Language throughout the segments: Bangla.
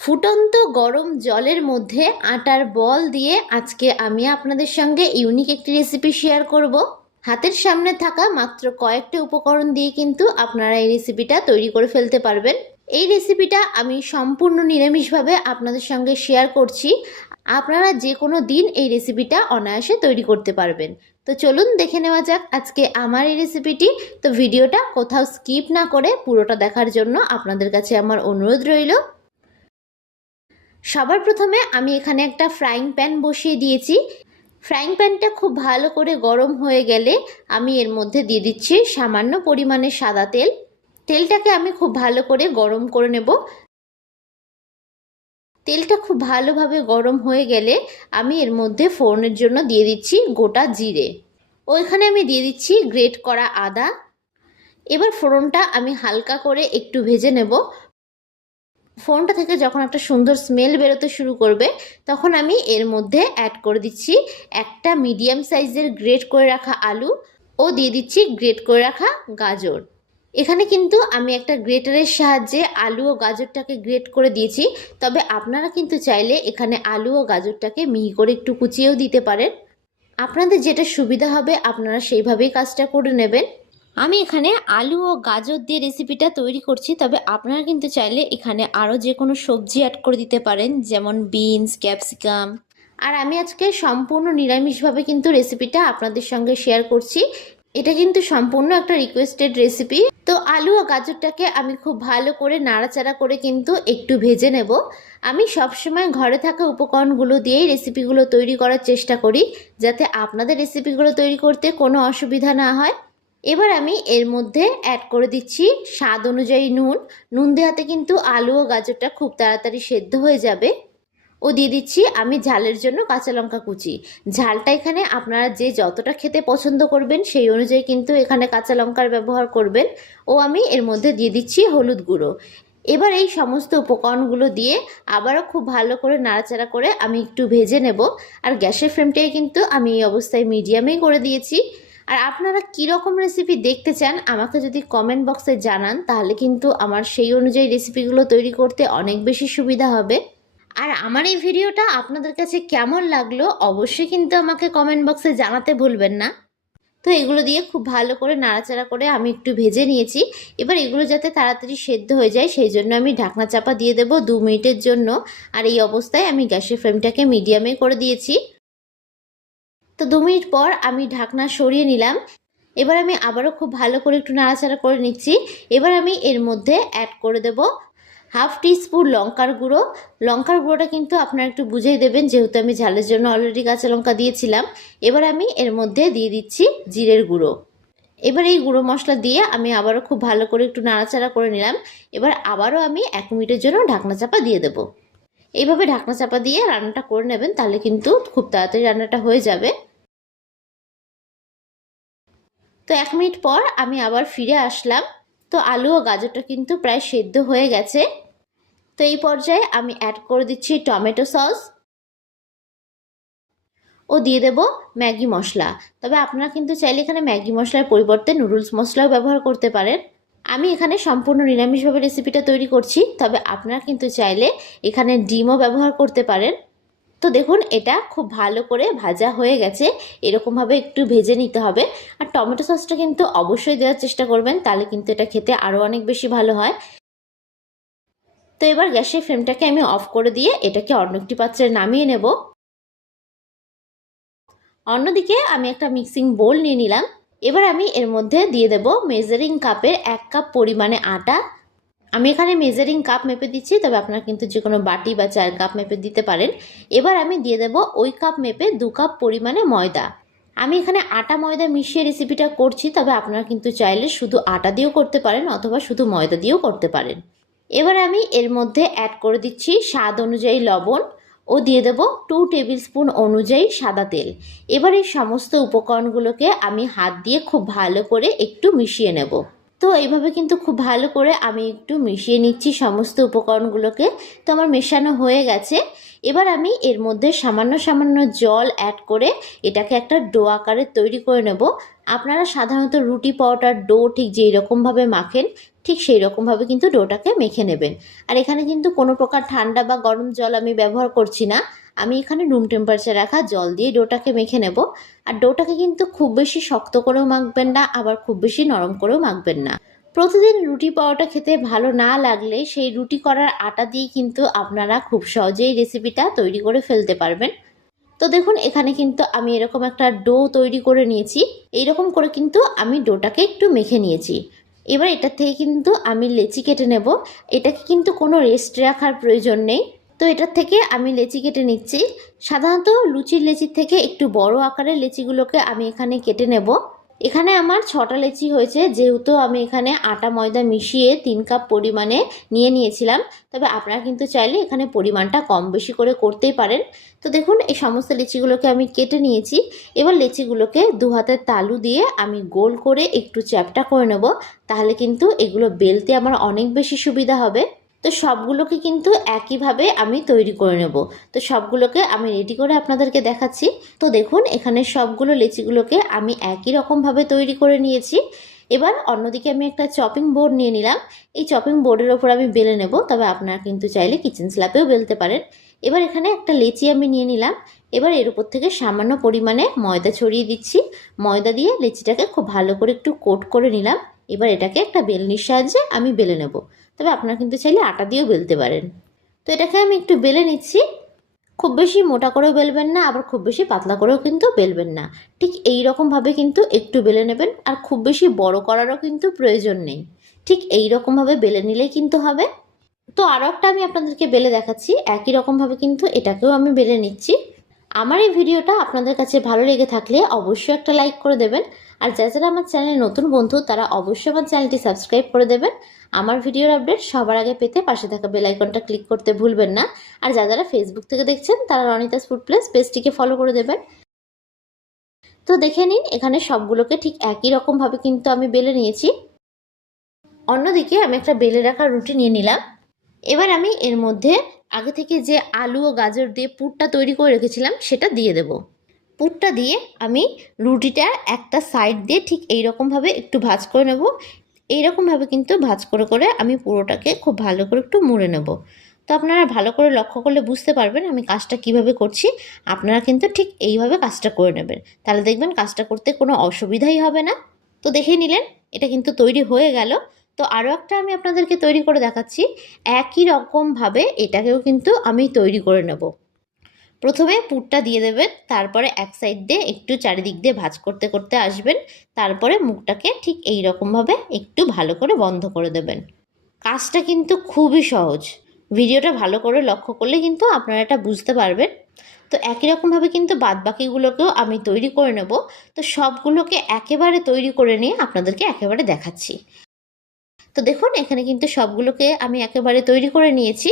ফুটন্ত গরম জলের মধ্যে আটার বল দিয়ে আজকে আমি আপনাদের সঙ্গে ইউনিক একটি রেসিপি শেয়ার করব। হাতের সামনে থাকা মাত্র কয়েকটা উপকরণ দিয়ে কিন্তু আপনারা এই রেসিপিটা তৈরি করে ফেলতে পারবেন। এই রেসিপিটা আমি সম্পূর্ণ নিরামিষভাবে আপনাদের সঙ্গে শেয়ার করছি। আপনারা যে কোনো দিন এই রেসিপিটা অনায়াসে তৈরি করতে পারবেন। তো চলুন দেখে নেওয়া যাক আজকে আমার এই রেসিপিটি তো ভিডিওটা কোথাও স্কিপ না করে পুরোটা দেখার জন্য আপনাদের কাছে আমার অনুরোধ রইল। সবার প্রথমে আমি এখানে একটা ফ্রাইং প্যান বসিয়ে দিয়েছি। ফ্রাইং প্যানটা খুব ভালো করে গরম হয়ে গেলে আমি এর মধ্যে দিয়ে দিচ্ছি সামান্য পরিমাণে সাদা তেল। তেলটাকে আমি খুব ভালো করে গরম করে নেব। তেলটা খুব ভালোভাবে গরম হয়ে গেলে আমি এর মধ্যে ফোড়নের জন্য দিয়ে দিচ্ছি গোটা জিরে। ওইখানে আমি দিয়ে দিচ্ছি গ্রেট করা আদা। এবার ফোড়নটা আমি হালকা করে একটু ভেজে নেব। ফোনটা থেকে যখন একটা সুন্দর স্মেল বেরোতে শুরু করবে, তখন আমি এর মধ্যে অ্যাড করে দিচ্ছি একটা মিডিয়াম সাইজের গ্রেট করে রাখা আলু ও দিয়ে দিচ্ছি গ্রেট করে রাখা গাজর। এখানে কিন্তু আমি একটা গ্রেটারের সাহায্যে আলু ও গাজরটাকে গ্রেট করে দিয়েছি, তবে আপনারা কিন্তু চাইলে এখানে আলু ও গাজরটাকে মিহি করে একটু কুচিয়েও দিতে পারেন। আপনাদের যেটা সুবিধা হবে, আপনারা সেইভাবেই কাজটা করে নেবেন। আমি এখানে আলু ও গাজর দিয়ে রেসিপিটা তৈরি করছি, তবে আপনারা কিন্তু চাইলে এখানে আরও যে কোনো সবজি অ্যাড করে দিতে পারেন, যেমন বিনস ক্যাপসিকাম আর আমি আজকে সম্পূর্ণ নিরামিষভাবে কিন্তু রেসিপিটা আপনাদের সঙ্গে শেয়ার করছি। এটা কিন্তু সম্পূর্ণ একটা রিকোয়েস্টেড রেসিপি তো আলু ও গাজরটাকে আমি খুব ভালো করে নাড়াচাড়া করে কিন্তু একটু ভেজে নেব। আমি সবসময় ঘরে থাকা উপকরণগুলো দিয়েই রেসিপিগুলো তৈরি করার চেষ্টা করি, যাতে আপনাদের রেসিপিগুলো তৈরি করতে কোনো অসুবিধা না হয়। এবার আমি এর মধ্যে অ্যাড করে দিচ্ছি স্বাদ অনুযায়ী নুন। নুন দেওয়াতে কিন্তু আলু ও গাজরটা খুব তাড়াতাড়ি সেদ্ধ হয়ে যাবে। ও দিয়ে দিচ্ছি আমি ঝালের জন্য কাঁচা লঙ্কা কুচি। ঝালটা এখানে আপনারা যে যতটা খেতে পছন্দ করবেন সেই অনুযায়ী কিন্তু এখানে কাঁচা লঙ্কার ব্যবহার করবেন। ও আমি এর মধ্যে দিয়ে দিচ্ছি হলুদ গুঁড়ো। এবার এই সমস্ত উপকরণগুলো দিয়ে আবারও খুব ভালো করে নাড়াচাড়া করে আমি একটু ভেজে নেব। আর গ্যাসের ফ্লেমটাই কিন্তু আমি এই অবস্থায় মিডিয়ামেই করে দিয়েছি। আর আপনারা কীরকম রেসিপি দেখতে চান, আমাকে যদি কমেন্ট বক্সে জানান, তাহলে কিন্তু আমার সেই অনুযায়ী রেসিপিগুলো তৈরি করতে অনেক বেশি সুবিধা হবে। আর আমার এই ভিডিওটা আপনাদের কাছে কেমন লাগল, অবশ্যই কিন্তু আমাকে কমেন্ট বক্সে জানাতে ভুলবেন না। তো এগুলো দিয়ে খুব ভালো করে নাড়াচাড়া করে আমি একটু ভেজে নিয়েছি। এবার এগুলো যাতে তাড়াতাড়ি সেদ্ধ হয়ে যায়, সেই জন্য আমি ঢাকনা চাপা দিয়ে দেবো দু মিনিটের জন্য। আর এই অবস্থায় আমি গ্যাসের ফ্লেমটাকে মিডিয়ামে করে দিয়েছি। তো দু মিনিট পর আমি ঢাকনা সরিয়ে নিলাম। এবার আমি আবারও খুব ভালো করে একটু নাড়াচাড়া করে নিচ্ছি। এবার আমি এর মধ্যে অ্যাড করে দেব হাফ টিস্পুন লঙ্কার গুঁড়ো। লঙ্কার গুঁড়োটা কিন্তু আপনারা একটু বুঝেই দেবেন, যেহেতু আমি ঝালের জন্য অলরেডি কাঁচা লঙ্কা দিয়েছিলাম। এবার আমি এর মধ্যে দিয়ে দিচ্ছি জিরের গুঁড়ো। এবার এই গুঁড়ো মশলা দিয়ে আমি আবারও খুব ভালো করে একটু নাড়াচাড়া করে নিলাম। এবার আবারও আমি এক মিনিটের জন্য ঢাকনা চাপা দিয়ে দেবো। এইভাবে ঢাকনা চাপা দিয়ে রান্নাটা করে নেবেন, তাহলে কিন্তু খুব তাড়াতাড়ি রান্নাটা হয়ে যাবে। তো এক মিনিট পর আমি আবার ফিরে আসলাম। তো আলু ও গাজরটা কিন্তু প্রায় সেদ্ধ হয়ে গেছে। তো এই পর্যায়ে আমি অ্যাড করে দিচ্ছি টমেটো সস। ও দিয়ে দেব ম্যাগি মশলা। তবে আপনারা কিন্তু চাইলে এখানে ম্যাগি মশলার পরিবর্তে নুডলস মশলাও ব্যবহার করতে পারেন। আমি এখানে সম্পূর্ণ নিরামিষভাবে রেসিপিটা তৈরি করছি। তবে আপনারা কিন্তু চাইলে এখানে ডিমও ব্যবহার করতে পারেন। তো দেখুন, এটা খুব ভালো করে ভাজা হয়ে গেছে। এরকমভাবে একটু ভেজে নিতে হবে। আর টমেটো সসটা কিন্তু অবশ্যই দেওয়ার চেষ্টা করবেন, তাহলে কিন্তু এটা খেতে আরও অনেক বেশি ভালো হয়। তো এবার গ্যাসের ফ্লেমটাকে আমি অফ করে দিয়ে এটাকে অন্য একটি পাত্রে নামিয়ে নেব। অন্যদিকে আমি একটা মিক্সিং বোল নিয়ে নিলাম। এবার আমি এর মধ্যে দিয়ে দেব মেজারিং কাপের এক কাপ পরিমাণে আটা। আমি এখানে মেজারিং কাপ মেপে দিচ্ছি, তবে আপনারা কিন্তু যে কোনো বাটি বা চার কাপ মেপে দিতে পারেন। এবার আমি দিয়ে দেব ওই কাপ মেপে দু কাপ পরিমাণে ময়দা। আমি এখানে আটা ময়দা মিশিয়ে রেসিপিটা করছি, তবে আপনারা কিন্তু চাইলে শুধু আটা দিয়েও করতে পারেন অথবা শুধু ময়দা দিয়েও করতে পারেন। এবার আমি এর মধ্যে অ্যাড করে দিচ্ছি স্বাদ অনুযায়ী লবণ ও দিয়ে দেব টু টেবিল স্পুন অনুযায়ী সাদা তেল। এবার এই সমস্ত উপকরণগুলোকে আমি হাত দিয়ে খুব ভালো করে একটু মিশিয়ে নেব। তো এইভাবে কিন্তু খুব ভালো করে আমি একটু মিশিয়ে নিচ্ছি সমস্ত উপকরণগুলোকে। তো আমার মেশানো হয়ে গেছে। এবার আমি এর মধ্যে সামান্য সামান্য জল অ্যাড করে এটাকে একটা ডো আকারে তৈরি করে নেব। আপনারা সাধারণত রুটি পাউডার ডো ঠিক যেই রকমভাবে মাখেন ঠিক সেই রকমভাবে কিন্তু ডোটাকে মেখে নেবেন। আর এখানে কিন্তু কোনো প্রকার ঠান্ডা বা গরম জল আমি ব্যবহার করছি না। আমি এখানে রুম টেম্পারেচার রাখা জল দিয়ে ডোটাকে মেখে নেব। আর ডোটাকে কিন্তু খুব বেশি শক্ত করেও মাখবেন না, আবার খুব বেশি নরম করেও মাখবেন না। প্রতিদিন রুটি পাওয়াটা খেতে ভালো না লাগলে সেই রুটি করার আটা দিয়ে কিন্তু আপনারা খুব সহজেই রেসিপিটা তৈরি করে ফেলতে পারবেন। তো দেখুন, এখানে কিন্তু আমি এরকম একটা ডো তৈরি করে নিয়েছি। এইরকম করে কিন্তু আমি ডোটাকে একটু মেখে নিয়েছি। এবার এটা থেকে কিন্তু আমি লেচি কেটে নেব। এটাকে কিন্তু কোনো রেস্ট রাখার প্রয়োজন নেই। তো এটার থেকে আমি লেচি কেটে নিচ্ছি। সাধারণত লুচির লেচির থেকে একটু বড় আকারের লেচিগুলোকে আমি এখানে কেটে নেব। এখানে আমার ছটা লেচি হয়েছে, যেহেতু আমি এখানে আটা ময়দা মিশিয়ে তিন কাপ পরিমাণে নিয়ে নিয়েছিলাম। তবে আপনারা কিন্তু চাইলে এখানে পরিমাণটা কম বেশি করে করতেই পারেন। তো দেখুন, এই সমস্ত লিচিগুলোকে আমি কেটে নিয়েছি। এবার লিচিগুলোকে দু হাতের তালু দিয়ে আমি গোল করে একটু চ্যাপটা করে নেব। তাহলে কিন্তু এগুলো বেলতে আমার অনেক বেশি সুবিধা হবে। তো সবগুলোকে কিন্তু একইভাবে আমি তৈরি করে নেব। তো সবগুলোকে আমি রেডি করে আপনাদেরকে দেখাচ্ছি। তো দেখুন, এখানে সবগুলো লেচিগুলোকে আমি একই রকমভাবে তৈরি করে নিয়েছি। এবার অন্যদিকে আমি একটা চপিং বোর্ড নিয়ে নিলাম। এই চপিং বোর্ডের ওপর আমি বেলে নেব, তবে আপনারা কিন্তু চাইলে কিচেন স্ল্যাপেও বেলতে পারেন। এবার এখানে একটা লেচি আমি নিয়ে নিলাম। এবার এর উপর থেকে সামান্য পরিমাণে ময়দা ছড়িয়ে দিচ্ছি। ময়দা দিয়ে লেচিটাকে খুব ভালো করে একটু কোট করে নিলাম। এবার এটাকে একটা বেলনির সাহায্যে আমি বেলে নেব। তবে আপনারা কিন্তু চাইলে আটা দিয়েও বেলতে পারেন। তো এটাকে আমি একটু বেলে নিচ্ছি। খুব বেশি মোটা করেও বেলবেন না, আবার খুব বেশি পাতলা করেও কিন্তু বেলবেন না। ঠিক এই রকমভাবে কিন্তু একটু বেলে নেবেন, আর খুব বেশি বড় করারও কিন্তু প্রয়োজন নেই। ঠিক এই রকমভাবে বেলে নিলেই কিন্তু হবে। তো আরও একটা আমি আপনাদেরকে বেলে দেখাচ্ছি, একই রকমভাবে কিন্তু এটাকেও আমি বেলে নিচ্ছি। আমার এই ভিডিওটা আপনাদের কাছে ভালো লেগে থাকলে অবশ্যই একটা লাইক করে দেবেন আর যারা যারা আমার চ্যানেলে নতুন বন্ধু, তারা অবশ্যই আমার চ্যানেলটি সাবস্ক্রাইব করে দেবেন। আমার ভিডিওর আপডেট সবার আগে পেতে পাশে থাকা বেল আইকনটা ক্লিক করতে ভুলবেন না। আর যারা যারা ফেসবুক থেকে দেখছেন, তারা রনিতাস ফুড প্লেস পেজটিকে ফলো করে দেবেন। তো দেখে নিন, এখানে সবগুলোকে ঠিক একই রকমভাবে কিন্তু আমি বেলে নিয়েছি। অন্যদিকে আমি একটা বেলে রাখা রুটি নিয়ে নিলাম। এবার আমি এর মধ্যে আগে থেকে যে আলু ও গাজর দিয়ে পুরটা তৈরি করে রেখেছিলাম, সেটা দিয়ে দেব। পুরটা দিয়ে আমি রুটিটা একটা সাইড দিয়ে ঠিক এই রকমভাবে একটু ভাজ করে নেব। এইরকমভাবে কিন্তু ভাজ করে করে আমি পুরোটাকে খুব ভালো করে একটু মুড়ে নেব। তো আপনারা ভালো করে লক্ষ্য করলে বুঝতে পারবেন আমি কাজটা কীভাবে করছি। আপনারা কিন্তু ঠিক এইভাবে কাজটা করে নেবেন। তাহলে দেখবেন কাজটা করতে কোনো অসুবিধাই হবে না। তো দেখে নিলেন, এটা কিন্তু তৈরি হয়ে গেল। তো আরও একটা আমি আপনাদেরকে তৈরি করে দেখাচ্ছি। একই রকমভাবে এটাকেও কিন্তু আমি তৈরি করে নেব। প্রথমে পুরটা দিয়ে দেবেন, তারপরে এক সাইড দিয়ে একটু চারিদিক দিয়ে ভাজ করতে করতে আসবেন, তারপরে মুখটাকে ঠিক এই রকমভাবে একটু ভালো করে বন্ধ করে দেবেন। কাজটা কিন্তু খুবই সহজ। ভিডিওটা ভালো করে লক্ষ্য করলে কিন্তু আপনারা এটা বুঝতে পারবেন। তো একই রকমভাবে কিন্তু বাদবাকিগুলোকেও আমি তৈরি করে নেব। তো সবগুলোকে একেবারে তৈরি করে নিয়ে আপনাদেরকে একেবারে দেখাচ্ছি। তো দেখুন, এখানে কিন্তু সবগুলোকে আমি একেবারে তৈরি করে নিয়েছি।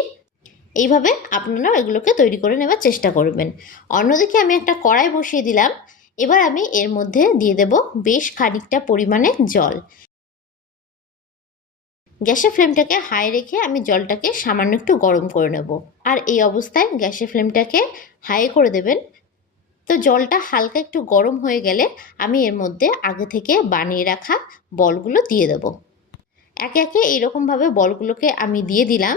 এইভাবে আপনারা এগুলোকে তৈরি করে নেওয়ার চেষ্টা করবেন। অন্যদিকে আমি একটা কড়াই বসিয়ে দিলাম। এবার আমি এর মধ্যে দিয়ে দেব বেশ খানিকটা পরিমাণে জল। গ্যাসের ফ্লেমটাকে হাই রেখে আমি জলটাকে সামান্য একটু গরম করে নেব। আর এই অবস্থায় গ্যাসের ফ্লেমটাকে হাই করে দেবেন। তো জলটা হালকা একটু গরম হয়ে গেলে আমি এর মধ্যে আগে থেকে বানিয়ে রাখা বলগুলো দিয়ে দেব। একে একে এইরকমভাবে বলগুলোকে আমি দিয়ে দিলাম।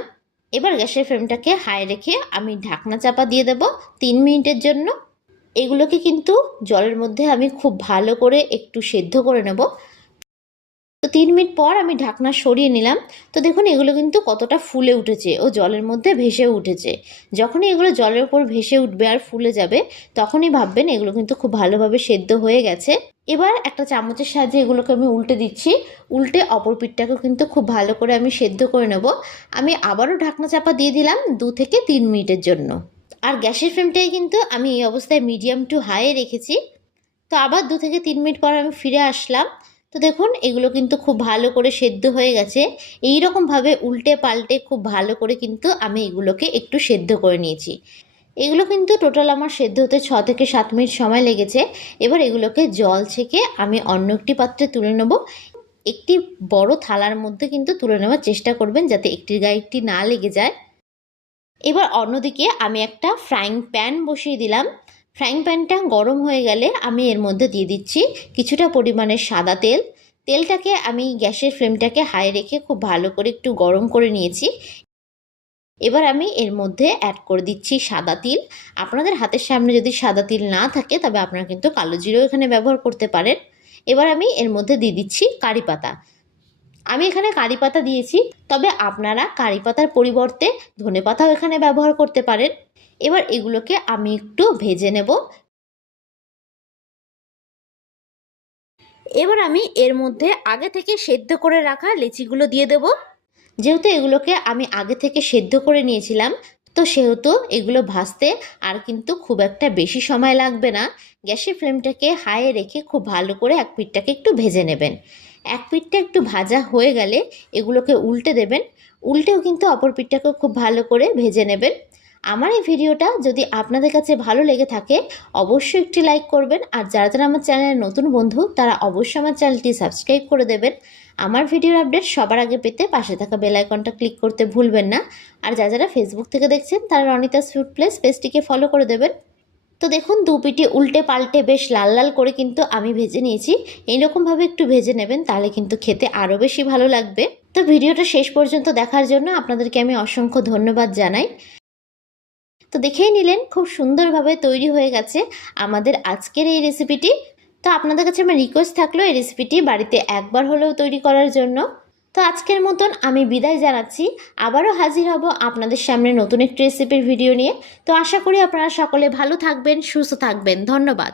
এবার গ্যাসের ফ্লেমটাকে হাই রেখে আমি ঢাকনা চাপা দিয়ে দেব তিন মিনিটের জন্য। এগুলোকে কিন্তু জলের মধ্যে আমি খুব ভালো করে একটু সেদ্ধ করে নেব। তো তিন মিনিট পর আমি ঢাকনা সরিয়ে নিলাম। তো দেখুন, এগুলো কিন্তু কতটা ফুলে উঠেছে ও জলের মধ্যে ভেসে উঠেছে। যখনই এগুলো জলের উপর ভেসে উঠবে আর ফুলে যাবে, তখনই ভাববেন এগুলো কিন্তু খুব ভালোভাবে সেদ্ধ হয়ে গেছে। এবার একটা চামচের সাহায্যে এগুলোকে আমি উল্টে দিচ্ছি। উল্টে অপর পিঠটাকেও কিন্তু খুব ভালো করে আমি সেদ্ধ করে নেব। আমি আবারও ঢাকনা চাপা দিয়ে দিলাম দু থেকে তিন মিনিটের জন্য। আর গ্যাসের ফ্লেমটাই কিন্তু আমি এই অবস্থায় মিডিয়াম টু হাইয়ে রেখেছি। তো আবার দু থেকে তিন মিনিট পর আমি ফিরে আসলাম। তো দেখুন, এগুলো কিন্তু খুব ভালো করে সেদ্ধ হয়ে গেছে। এই রকমভাবে উল্টে পাল্টে খুব ভালো করে কিন্তু আমি এগুলোকে একটু সেদ্ধ করে নিয়েছি। এগুলো কিন্তু টোটাল আমার সেদ্ধ হতে ছ থেকে সাত মিনিট সময় লেগেছে। এবার এগুলোকে জল ছেঁকে আমি অন্য একটি পাত্রে তুলে নেব। একটি বড় থালার মধ্যে কিন্তু তুলে নেওয়ার চেষ্টা করবেন যাতে একটির গায়ে একটি না লেগে যায়। এবার অন্যদিকে আমি একটা ফ্রাইং প্যান বসিয়ে দিলাম। ফ্রাইং প্যানটা গরম হয়ে গেলে আমি এর মধ্যে দিয়ে দিচ্ছি কিছুটা পরিমাণে সাদা তেল। তেলটাকে আমি গ্যাসের ফ্লেমটাকে হাই রেখে খুব ভালো করে একটু গরম করে নিয়েছি। এবার আমি এর মধ্যে অ্যাড করে দিচ্ছি সাদা তিল। আপনাদের হাতের সামনে যদি সাদা তিল না থাকে, তবে আপনারা কিন্তু কালো জিরেও এখানে ব্যবহার করতে পারেন। এবার আমি এর মধ্যে দিয়ে দিচ্ছি কারি পাতা। আমি এখানে কারি পাতা দিয়েছি, তবে আপনারা কারি পাতার পরিবর্তে ধনে পাতাও এখানে ব্যবহার করতে পারেন। এবার এগুলোকে আমি একটু ভেজে নেব। এবার আমি এর মধ্যে আগে থেকে সেদ্ধ করে রাখা লেচিগুলো দিয়ে দেব। যেহেতু এগুলোকে আমি আগে থেকে সেদ্ধ করে নিয়েছিলাম, তো সেহেতু এগুলো ভাজতে আর কিন্তু খুব একটা বেশি সময় লাগবে না। গ্যাসের ফ্লেমটাকে হাইয়ে রেখে খুব ভালো করে এক পিঠটাকে একটু ভেজে নেবেন। এক পিঠটা একটু ভাজা হয়ে গেলে এগুলোকে উল্টে দেবেন। উল্টেও কিন্তু অপর পিঠটাকেও খুব ভালো করে ভেজে নেবেন। আমার এই ভিডিওটা যদি আপনাদের কাছে ভালো লেগে থাকে, অবশ্যই একটি লাইক করবেন। আর যারা যারা আমার চ্যানেলের নতুন বন্ধু, তারা অবশ্যই আমার চ্যানেলটি সাবস্ক্রাইব করে দেবেন। আমার ভিডিওর আপডেট সবার আগে পেতে পাশে থাকা বেল আইকনটা ক্লিক করতে ভুলবেন না। আর যারা যারা ফেসবুক থেকে দেখছেন, তারা রনিতা সুইট প্লেস পেজটিকে ফলো করে দেবেন। তো দেখুন দু পিঠে উল্টে পাল্টে বেশ লাল লাল করে কিন্তু আমি ভেজে নিয়েছি। এইরকমভাবে একটু ভেজে নেবেন, তাহলে কিন্তু খেতে আরও বেশি ভালো লাগবে। তো ভিডিওটা শেষ পর্যন্ত দেখার জন্য আপনাদেরকে আমি অসংখ্য ধন্যবাদ জানাই। তো দেখেই নিলেন, খুব সুন্দরভাবে তৈরি হয়ে গেছে আমাদের আজকের এই রেসিপিটি তো আপনাদের কাছে আমার রিকোয়েস্ট থাকল এই রেসিপিটি বাড়িতে একবার হলেও তৈরি করার জন্য। তো আজকের মতন আমি বিদায় জানাচ্ছি। আবারও হাজির হব আপনাদের সামনে নতুন একটি রেসিপির ভিডিও নিয়ে। তো আশা করি আপনারা সকলে ভালো থাকবেন, সুস্থ থাকবেন। ধন্যবাদ।